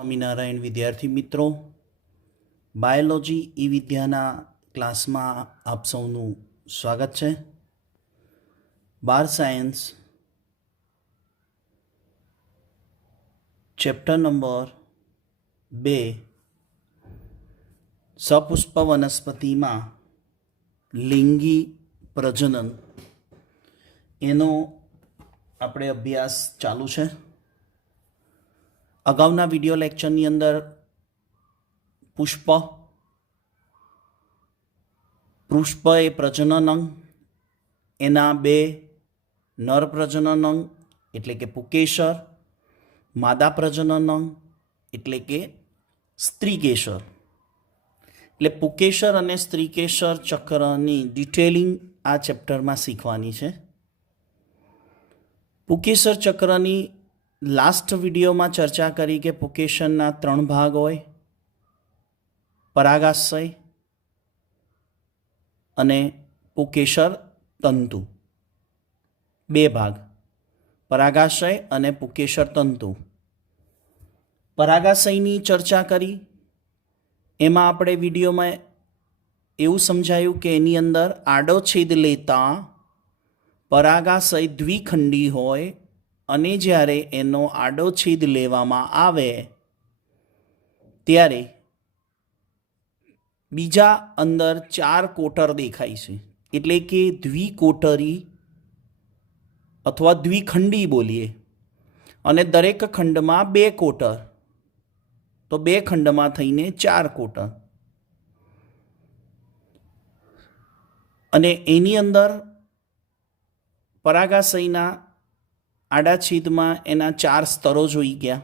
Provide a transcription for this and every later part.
સ્વામિનારાયણ વિદ્યાર્થી મિત્રો, બાયોલોજી ઈ વિદ્યાના ક્લાસમાં આપ સૌનું સ્વાગત છે. બાર સાયન્સ ચેપ્ટર નંબર 2 સપુષ્પ વનસ્પતિમાં લિંગી પ્રજનન એનો આપણે અભ્યાસ ચાલુ છે. અગાઉના વિડિયો લેક્ચરની અંદર પુષ્પ એ પ્રજનન અંગ, એના બે નર પ્રજનન અંગ એટલે કે પુકેશર, માદા પ્રજનન અંગ એટલે કે સ્ત્રીકેશર. એટલે પુકેશર અને સ્ત્રીકેશર ચક્રની ડિટેલિંગ આ ચેપ્ટરમાં શીખવાની છે. પુકેશર ચક્રની લાસ્ટ વિડીયોમાં ચર્ચા કરી કે પુકેશરના 3 ભાગ હોય: પરાગાશય અને પુકેશર તંતુ. 2 ભાગ, પરાગાશય અને પુકેશર તંતુ. પરાગાશયની ચર્ચા કરી, એમાં આપણે વિડીયોમાં એવું સમજાયું કે એની અંદર આડો છેદ લેતા પરાગાશય દ્વિખંડી હોય અને જ્યારે એનો આડો છેદ લેવામાં આવે ત્યારે બીજા અંદર 4 કોટર દેખાય છે, એટલે કે દ્વિકોટરી અથવા દ્વિખંડી બોલીએ. અને દરેક ખંડમાં 2 કોટર, તો 2 ખંડમાં થઈને 4 કોટર. અને એની અંદર પરાગાશયના આડા છેદમાં એના 4 સ્તરો જોઈ ગયા.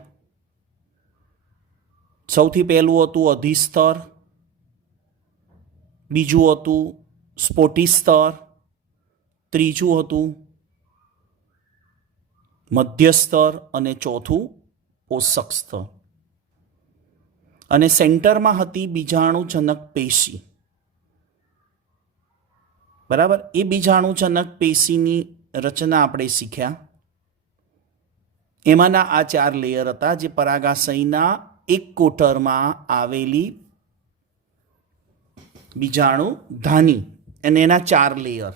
સૌથી પહેલું હતું અધિસ્તર, બીજું હતું સ્ફોટી સ્તર, ત્રીજું હતું મધ્ય સ્તર અને ચોથું પોષક સ્તર. અને સેન્ટરમાં હતી બીજાણુજનક પેશી. બરાબર, એ બીજાણુજનક પેશીની રચના આપણે શીખ્યા. એમાંના આ 4 લેયર હતા, જે પરાગાશયના એક કોટરમાં આવેલી બીજાણુધાની અને એના 4 લેયર.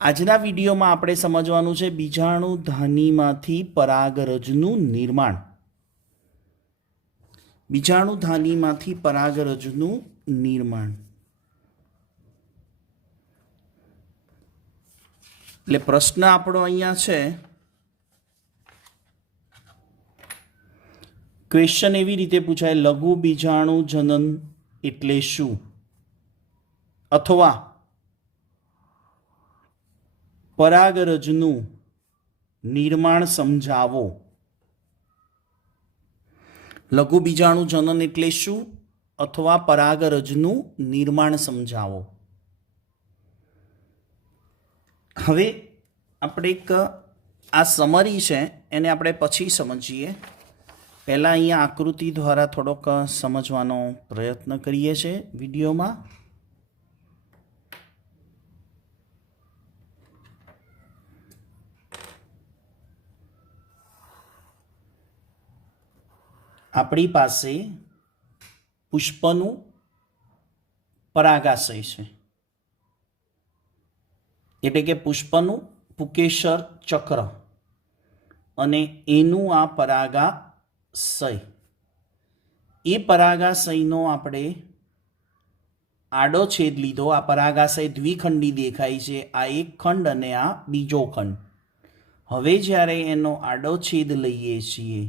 આજના વિડીયોમાં આપણે સમજવાનું છે બીજાણુધાનીમાંથી પરાગરજનું નિર્માણ. બીજાણુધાનીમાંથી પરાગરજનું નિર્માણ એટલે પ્રશ્ન આપણો અહીંયા છે, ક્વેશ્ચન એવી રીતે પૂછાય: લઘુ બીજાણુ જનન એટલે શું? અથવા પરાગરજનું નિર્માણ સમજાવો. લઘુ બીજાણુ જનન એટલે શું અથવા પરાગરજનું નિર્માણ સમજાવો. હવે આપણે એક આ સમરી છે એને આપણે પછી સમજીએ. પહેલાં અહીંયા આકૃતિ દ્વારા થોડોક સમજવાનો પ્રયત્ન કરીએ છીએ વિડીયોમાં. આપણી પાસે પુષ્પનું પરાગાશય છે, એટલે કે પુષ્પનું પુકેશર ચક્ર અને એનું આ પરાગાશય. એ પરાગાશયનો આપણે આડો છેદ લીધો. આ પરાગાશય દ્વિખંડી દેખાય છે, આ એક ખંડ અને આ બીજો ખંડ. હવે જ્યારે એનો આડો છેદ લઈએ છીએ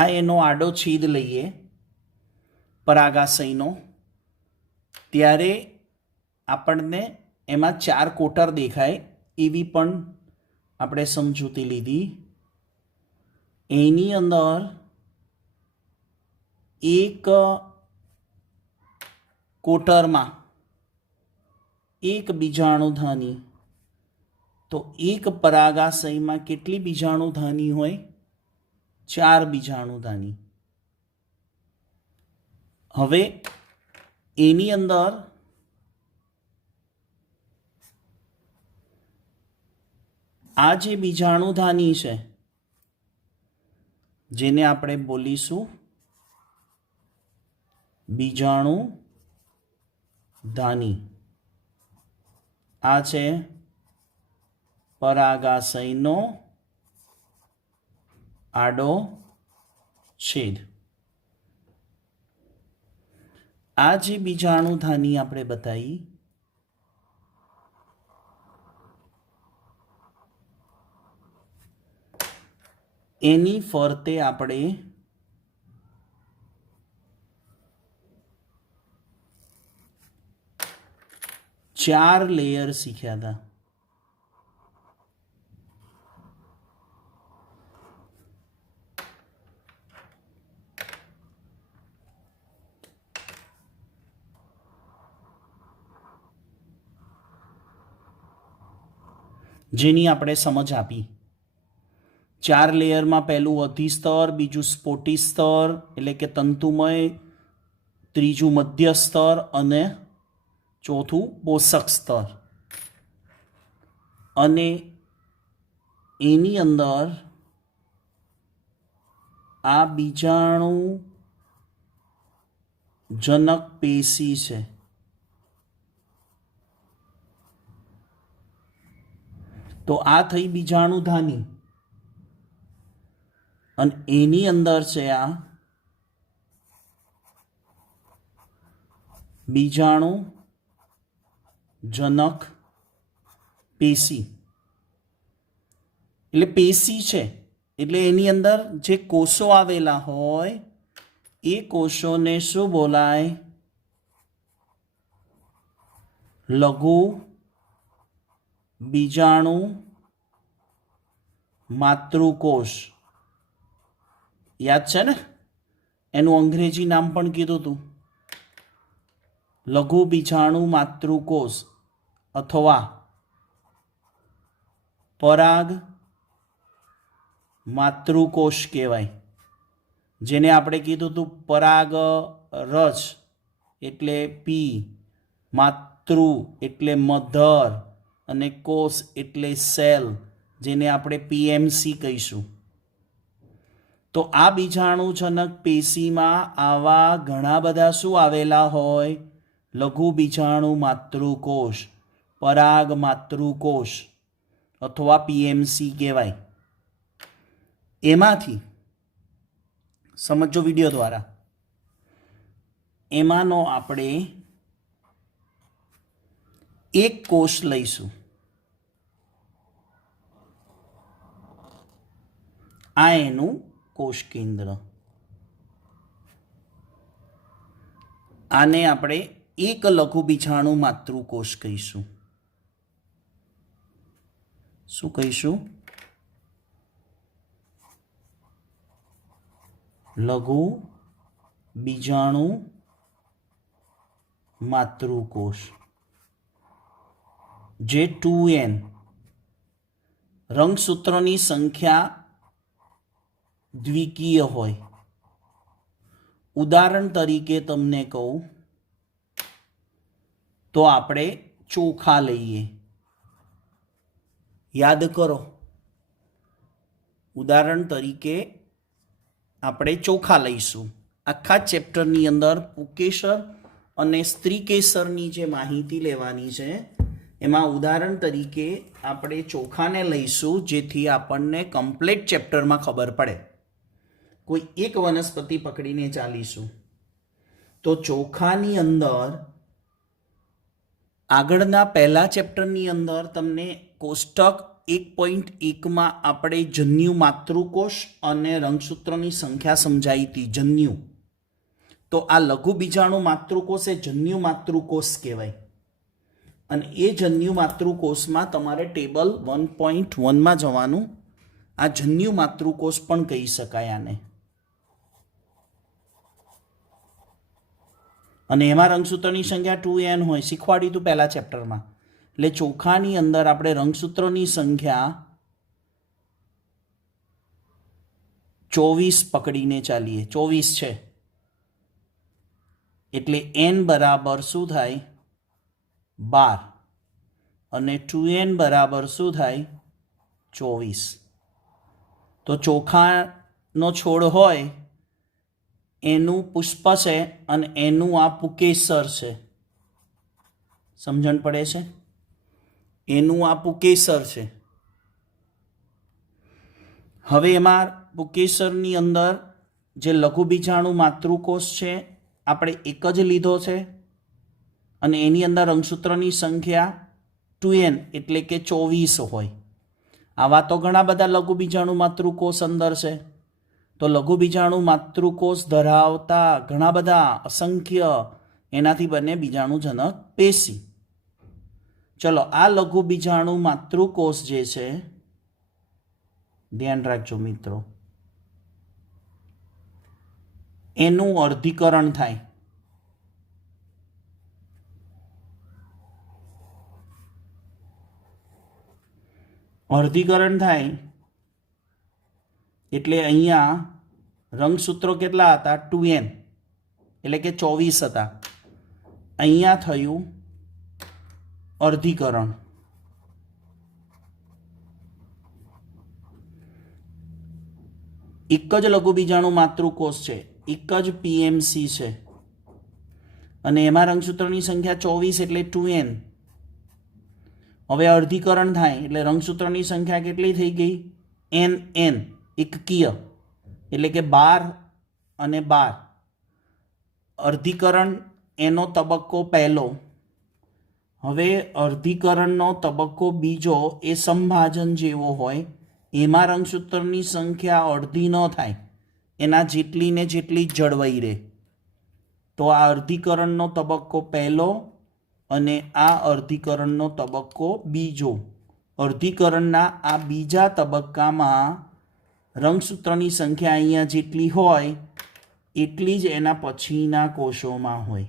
આ એનો આડો છેદ લઈએ પરાગાશયનો, ત્યારે આપણને એમાં 4 કોટર દેખાય એવી પણ આપણે સમજૂતી લીધી. એની અંદર એક કોટરમાં એક બીજાણુધાની, તો એક પરાગાશયમાં કેટલી બીજાણુધાની હોય? 4 બીજાણુધાની. હવે એની અંદર આ જે બીજાણુધાની છે જેને આપણે બોલીશું બીજાણુધાની, આ છે પરાગાશયનો આડો છેદ. આ જે બીજાણુધાની આપણે બતાવી એની ફરતે આપણે ચાર લેયર શીખ્યા હતા. જેની આપણે સમજ આપી. ચાર લેયરમાં પહેલું અધિસ્તર, બીજું સ્ફોટી સ્તર એટલે કે તંતુમય, ત્રીજું મધ્ય સ્તર અને ચોથું પોષક સ્તર. અને એની અંદર આ બીજાણુજનક પેશી છે. તો આ થઈ બીજાણુધાની અને એની અંદર છે આ બીજાણુજનક પેશી. એટલે પેશી છે એટલે એની અંદર જે કોષો આવેલા હોય એ કોષોને શું બોલાય? લઘુ બીજાણુ માતૃકોષ. યાદ છે ને? એનું અંગ્રેજી નામ પણ કીધું હતું, લઘુ બીજાણુ માતૃકોષ અથવા પરાગ માતૃકોષ કહેવાય. જેને આપણે કીધું હતું પરાગ રસ એટલે પી, માતૃ એટલે મધર અને કોષ એટલે સેલ, જેને આપણે પીએમસી કહીશું. તો આ બીજાણુજનક પેશીમાં આવા ઘણા બધા શું આવેલા હોય? લઘુ બીજાણુ માતૃકોષ, પરાગ માતૃકોષ અથવા પીએમસી કહેવાય. એમાંથી સમજો વિડીયો દ્વારા, એમાંનો આપણે એક કોષ લઈશું. આ એનું કોષ કેન્દ્ર. આને આપણે એક લઘુ બીજાણુ માતૃકોષ કહીશું. શું કહીશું? લઘુ બીજાણુ માતૃકોષ. જે 2n રંગસૂત્રોની સંખ્યા દ્વિકીય હોય. ઉદાહરણ તરીકે તમને કહું તો આપણે ચોખા લઈએ. યાદ કરો, ઉદાહરણ તરીકે આપણે ચોખા લઈશું. આખા ચેપ્ટરની અંદર પુકેસર અને સ્ત્રીકેસરની જે માહિતી લેવાની છે એમાં ઉદાહરણ તરીકે આપણે ચોખાને લઈશું, જેથી આપણને કમ્પ્લીટ ચેપ્ટરમાં ખબર પડે. કોઈ એક વનસ્પતિ પકડીને ચાલીશું તો ચોખાની અંદર આગળના પહેલા ચેપ્ટરની અંદર તમને કોષ્ટક 1.1માં આપણે જન્યુ માતૃકોષ અને રંગસૂત્રોની સંખ્યા સમજાઈ હતી. જન્યુ તો આ લઘુ બીજાણુ માતૃકોષ એ જન્યુ માતૃકોષ કહેવાય. અને એ જન્યુ માતૃકોષમાં તમારે ટેબલ 1.1માં જવાનું. આ જન્યુ માતૃકોષ પણ કહી શકાય આને. અને એમાં રંગસૂત્રોની સંખ્યા 2n હોય, શીખવાડ્યું હતું પહેલા ચેપ્ટરમાં. એટલે ચોખાની અંદર આપણે રંગસૂત્રોની સંખ્યા 24 પકડીને ચાલીએ. 24 છે. એટલે n બરાબર શું થાય 12 અને 2n બરાબર શું થાય 24. તો ચોખાનો છોડ હોય એનું પુષ્પ છે અને એનું આ પુકેસર છે. સમજણ પડે છે? એનું આ પુકેસર છે. હવે એમાં પુકેસરની અંદર જે લઘુબીજાણુ માતૃકોષ છે આપણે એક જ લીધો છે અને એની અંદર રંગસૂત્રની સંખ્યા 2n એટલે કે 24 હોય. આવા તો ઘણા બધા લઘુબીજાણુ માતૃકોષ અંદર છે. તો લઘુબીજાણુ માતૃકોષ ધરાવતા ઘણા બધા અસંખ્ય એનાથી બને બીજાણુજનક પેશી. ચલો, આ લઘુબીજાણુ માતૃકોષ જે છે, ધ્યાન રાખજો મિત્રો, એનું અર્ધીકરણ થાય. અર્ધીકરણ થાય એટલે અહીંયા રંગસૂત્રો કેટલા હતા? 2n એટલે કે 24 હતા. અહીંયા થયું અર્ધીકરણ. એક જ લઘુબીજાણુ માતૃકોષ છે, એક જ પીએમસી છે અને એમાં રંગસૂત્રની સંખ્યા 24 એટલે 2n. હવે અર્ધીકરણ થાય એટલે રંગસૂત્રની સંખ્યા કેટલી થઈ ગઈ? nn એકકીય એટલે કે 12 અને 12. અર્ધીકરણ એનો તબક્કો પહેલો. હવે અર્ધીકરણનો તબક્કો બીજો એ સંભાજન જેવો હોય. એમાં રંગસૂત્રની સંખ્યા અડધી ન થાય, એના જેટલી ને જેટલી જળવાઈ રહે. તો આ અર્ધીકરણનો તબક્કો પહેલો અને આ અર્ધીકરણનો તબક્કો બીજો. અર્ધીકરણના આ બીજા તબક્કામાં રંગસૂત્રની સંખ્યા અહીંયા જેટલી હોય એટલી જ એના પછીના કોષોમાં હોય.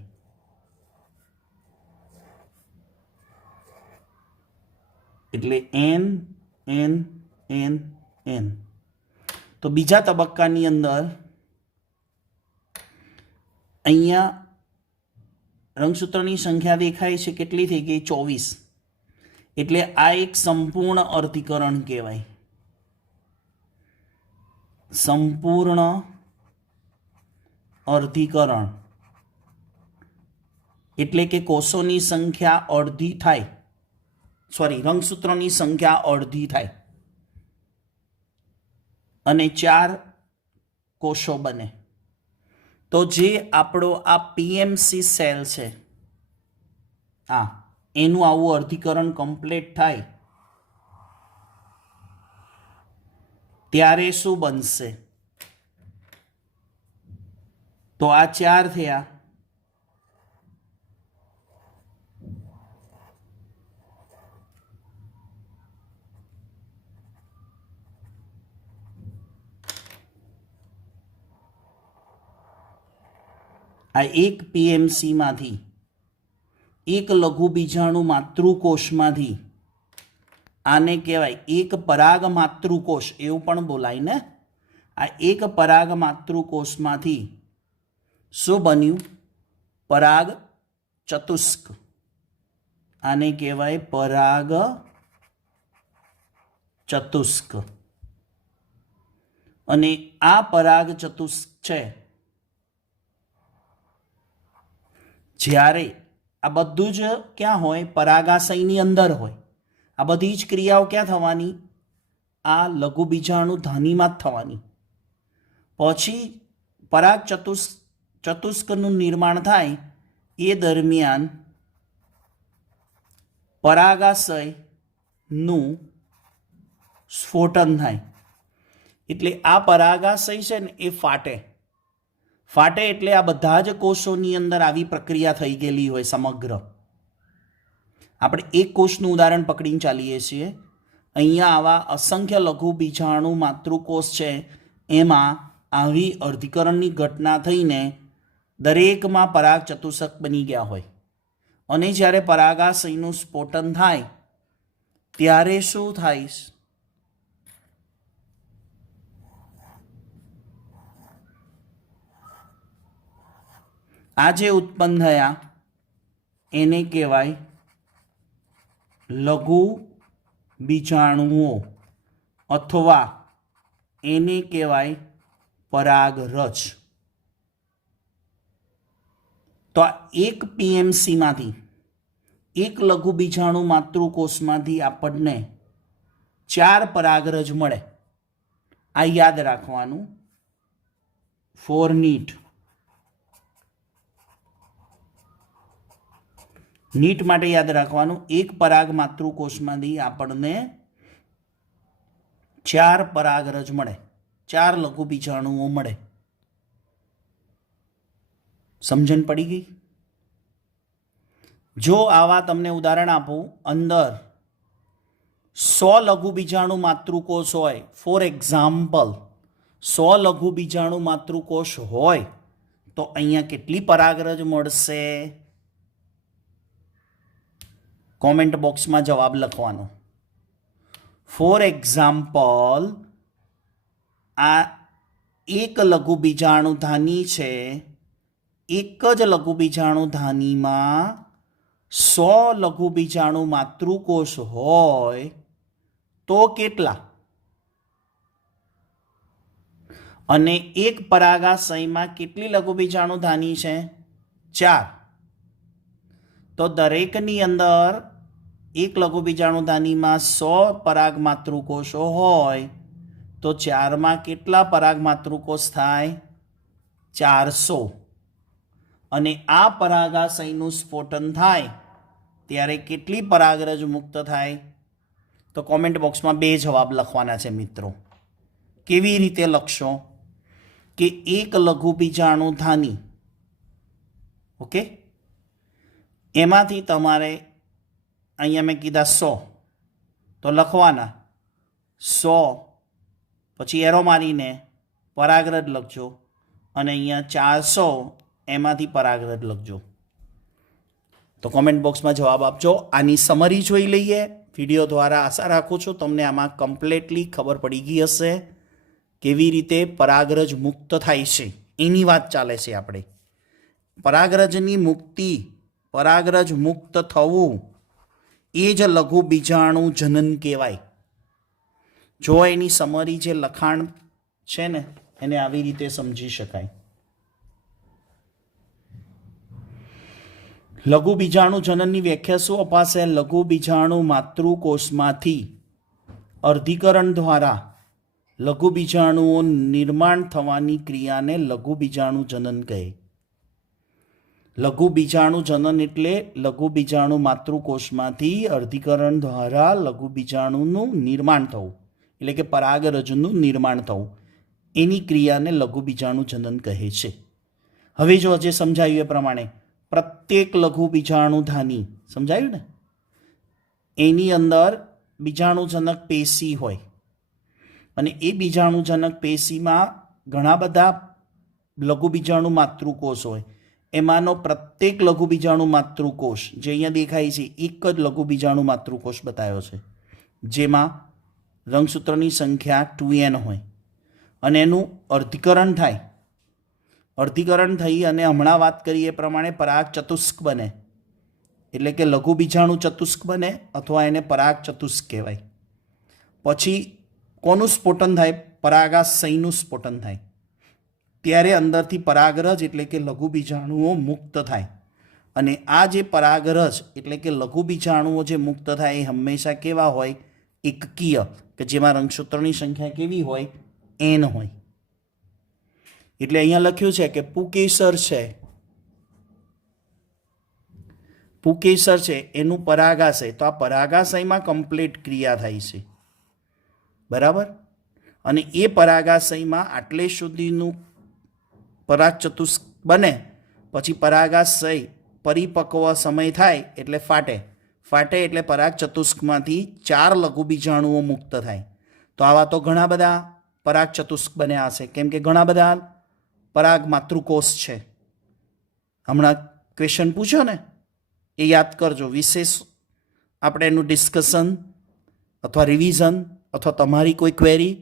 એટલે n n n n. તો બીજા તબક્કાની અંદર અહીંયા રંગસૂત્રની સંખ્યા દેખાય છે, કેટલી થઈ ગઈ? 24. એટલે આ એક સંપૂર્ણ અર્ધીકરણ કહેવાય. સંપૂર્ણ અર્ધીકરણ એટલે કે કોષોની સંખ્યા અડધી થાય, રંગસૂત્રોની સંખ્યા અડધી થાય અને 4 કોષો બને. તો જે આપણો આ પીએમસી સેલ છે, એનું આવું અર્ધીકરણ કમ્પ્લીટ થાય ત્યારે શું બનશે? તો આ 4 થયા. આ એક પીએમસીમાંથી, એક લઘુબીજાણુ માતૃકોષમાંથી, આને કહેવાય એક પરાગ માતૃકોષ એવું પણ બોલાય ને. આ એક પરાગ માતૃકોષમાંથી શું બન્યું? પરાગ ચતુષ્ક. આને કહેવાય પરાગ ચતુષ્ક. અને આ પરાગ ચતુષ્ક છે, જ્યારે આ બધું જ ક્યાં હોય? પરાગાશયની અંદર હોય. આ બધી જ ક્રિયાઓ ક્યાં થવાની? આ લઘુબીજાણુ ધાનીમાં જ થવાની. પછી પરાગ ચતુષ્કનું નિર્માણ થાય એ દરમિયાન પરાગાશયનું સ્ફોટન થાય. એટલે આ પરાગાશય છે ને એ ફાટે એટલે આ બધા જ કોષોની અંદર આવી પ્રક્રિયા થઈ ગયેલી હોય સમગ્ર. આપણે એક કોષનું ઉદાહરણ પકડીને ચાલીએ છીએ. અહીંયા આવા અસંખ્ય લઘુબીજાણુ માતૃકોષ છે, એમાં આવી અર્ધીકરણની ઘટના થઈને દરેકમાં પરાગ ચતુષ્ક બની ગયા હોય. અને જ્યારે પરાગાશયનું સ્ફોટન થાય ત્યારે શું થાય? આ જે ઉત્પન્ન થયા એને કહેવાય લઘુ બીજાણુઓ અથવા એને કહેવાય પરાગરજ. તો આ એક પીએમસીમાંથી, એક લઘુ બીજાણુ માતૃકોષમાંથી આપણને 4 પરાગરજ મળે. આ યાદ રાખવાનું ફોર નીટ. નીટ માટે યાદ રાખવાનું, એક પરાગ માતૃકોષમાંથી આપણને 4 પરાગરજ મળે, 4 લઘુ બીજાણુઓ મળે. સમજણ પડી ગઈ? જો આવા તમને ઉદાહરણ આપું, અંદર 100 લઘુ બીજાણુ માતૃકોષ હોય, ફોર એક્ઝામ્પલ 100 લઘુ બીજાણુ માતૃકોષ હોય તો અહીંયા કેટલી પરાગરજ મળશે? કોમેન્ટ બોક્સમાં જવાબ લખવાનો. ફોર એક્ઝામ્પલ આ એક લઘુ બીજાણુ ધાની છે, એક જ લઘુ બીજાણુ ધાનીમાં 100 લઘુ બીજાણુ માતૃકોષ હોય તો કેટલા? અને એક પરાગાશયમાં કેટલી લઘુ બીજાણુ ધાની છે? 4. તો દરેકની અંદર એક લઘુ બીજાણુ ધાનીમાં 100 પરાગ માતૃકોષો હોય તો 4માં કેટલા પરાગ માતૃકોષ થાય? 400. અને આ પરાગાશયનું સ્ફોટન થાય ત્યારે કેટલી પરાગરજ મુક્ત થાય? તો કોમેન્ટ બોક્સમાં 2 જવાબ લખવાના છે મિત્રો. કેવી રીતે લખશો? કે એક લઘુ બીજાણુ ધાની, ઓકે, એમાંથી તમારે અહીંયા મેં કીધા 100 તો લખવાના 100, પછી એરો મારીને પરાગરજ લખજો, અને અહીંયા 400 એમાંથી પરાગરજ લખજો. તો કોમેન્ટ બોક્સમાં જવાબ આપજો. આની સમરી જોઈ લઈએ વિડીયો દ્વારા. આશા રાખું છું તમને આમાં કમ્પ્લીટલી ખબર પડી ગઈ હશે કેવી રીતે પરાગરજ મુક્ત થાય છે. એની વાત ચાલે છે આપણે. પરાગરજની મુક્તિ, પરાગરજ મુક્ત થવું એ જ લઘુ બીજાણુ જનન કહેવાય. જો એની સમરી જે લખાણ છે ને એને આવી રીતે સમજી શકાય. લઘુ બીજાણુ જનનની વ્યાખ્યા શું અપાશે? લઘુ બીજાણુ માતૃકોષમાંથી અર્ધીકરણ દ્વારા લઘુ બીજાણુઓ નિર્માણ થવાની ક્રિયાને લઘુ બીજાણુ જનન કહે. લઘુ બીજાણુ જનન એટલે લઘુ બીજાણુ માતૃકોષમાંથી અર્ધીકરણ દ્વારા લઘુ બીજાણુનું નિર્માણ થવું, એટલે કે પરાગરજનું નિર્માણ થવું, એની ક્રિયાને લઘુ બીજાણુ જનન કહે છે. હવે જો જે સમજાયું એ પ્રમાણે પ્રત્યેક લઘુ બીજાણુ ધાની, સમજાયું ને, એની અંદર બીજાણુજનક પેશી હોય અને એ બીજાણુજનક પેશીમાં ઘણા બધા લઘુ બીજાણુ માતૃકોષ હોય. એમાંનો પ્રત્યેક લઘુ બીજાણુ માતૃકોષ જે અહીંયા દેખાય છે એક જ લઘુ બીજાણુ માતૃકોષ બતાવ્યો છે, જેમાં રંગસૂત્રની સંખ્યા 2n હોય અને એનું અર્ધીકરણ થાય. અર્ધીકરણ થઈ અને હમણાં વાત કરીએ એ પ્રમાણે પરાગ ચતુષ્ક બને, એટલે કે લઘુ બીજાણુ ચતુષ્ક બને અથવા એને પરાગ ચતુષ્ક કહેવાય. પછી કોનું સ્ફોટન થાય? પરાગાશયનું સ્ફોટન થાય. ત્યારે અંદરથી પરાગરજ એટલે કે લઘુ બીજાણુઓ મુક્ત થાય. અને આ જે પરાગરજ એટલે કે લઘુ બીજાણુઓ જે મુક્ત થાય એ હંમેશા કેવા હોય? એકકીય, કે જેમાં રંગસૂત્રની સંખ્યા કેવી હોય? n હોય. એટલે અહીંયા લખ્યું છે કે પુકેસર છે, પુકેસર છે એનું પરાગાશય, તો આ પરાગાશયમાં કમ્પ્લીટ ક્રિયા થાય છે, બરાબર. અને એ પરાગાશયમાં આટલે સુધીનું પરાગ ચતુષ્ક બને, પછી પરાગાશય પરિપક્વ સમય થાય એટલે ફાટે. ફાટે એટલે પરાગ ચતુષ્કમાંથી 4 લઘુ બીજાણુઓ મુક્ત થાય. તો આવા તો ઘણા બધા પરાગ ચતુષ્ક બન્યા હશે, કેમ કે ઘણા બધા પરાગ માતૃકોષ છે. હમણાં ક્વેશ્ચન પૂછ્યો ને એ યાદ કરજો. વિશેષ આપણે એનું ડિસ્કશન અથવા રિવિઝન અથવા તમારી કોઈ ક્વેરી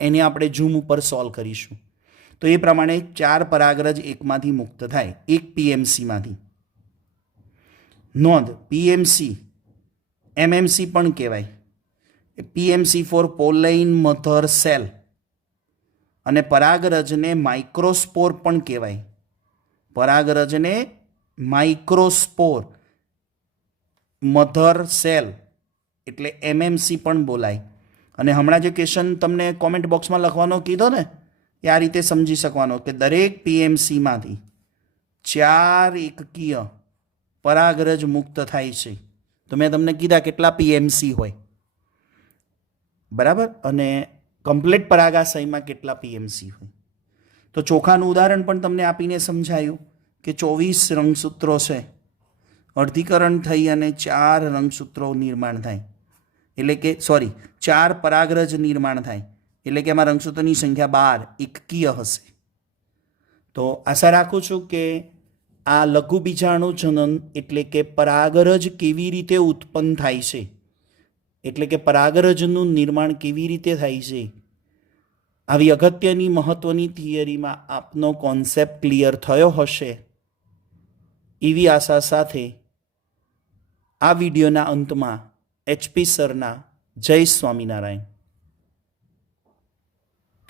એને આપણે ઝૂમ ઉપર સોલ્વ કરીશું. તો એ પ્રમાણે 4 પરાગરજ એકમાંથી મુક્ત થાય, એક પીએમસીમાંથી. નોંધ, પીએમસી એમએમસી પણ કહેવાય. પીએમસી ફોર પોલેઇન મધર સેલ, અને પરાગરજને માઇક્રોસ્પોર પણ કહેવાય. પરાગરજને માઇક્રોસ્પોર, મધર સેલ એટલે એમએમસી પણ બોલાય. અને હમણાં જે ક્વેશ્ચન તમને કોમેન્ટ બોક્સમાં લખવાનો કીધો ને, એ આ રીતે સમજી શકવાનો કે દરેક પીએમસીમાંથી 4 એકકીય પરાગરજ મુક્ત થાય છે. તો મેં તમને કીધા કેટલા પીએમસી હોય, બરાબર, અને કમ્પ્લીટ પરાગાશયમાં કેટલા પીએમસી હોય. તો ચોખાનું ઉદાહરણ પણ તમને આપીને સમજાયું કે 24 રંગસૂત્રો છે, અર્ધીકરણ થઈ અને 4 રંગસૂત્રો નિર્માણ થાય, એટલે કે 4 પરાગરજ નિર્માણ થાય, એટલે કે એમાં રંગસૂત્રોની સંખ્યા 12 એકકીય હશે. તો આશા રાખું છું કે આ લઘુ બીજાણુ જનન એટલે કે પરાગરજ કેવી રીતે ઉત્પન્ન થાય છે, એટલે કે પરાગરજનું નિર્માણ કેવી રીતે થાય છે, આવી અગત્યની મહત્ત્વની થિયરીમાં આપનો કોન્સેપ્ટ ક્લિયર થયો હશે એવી આશા સાથે આ વિડીયોના અંતમાં HP સરના જય સ્વામિનારાયણ.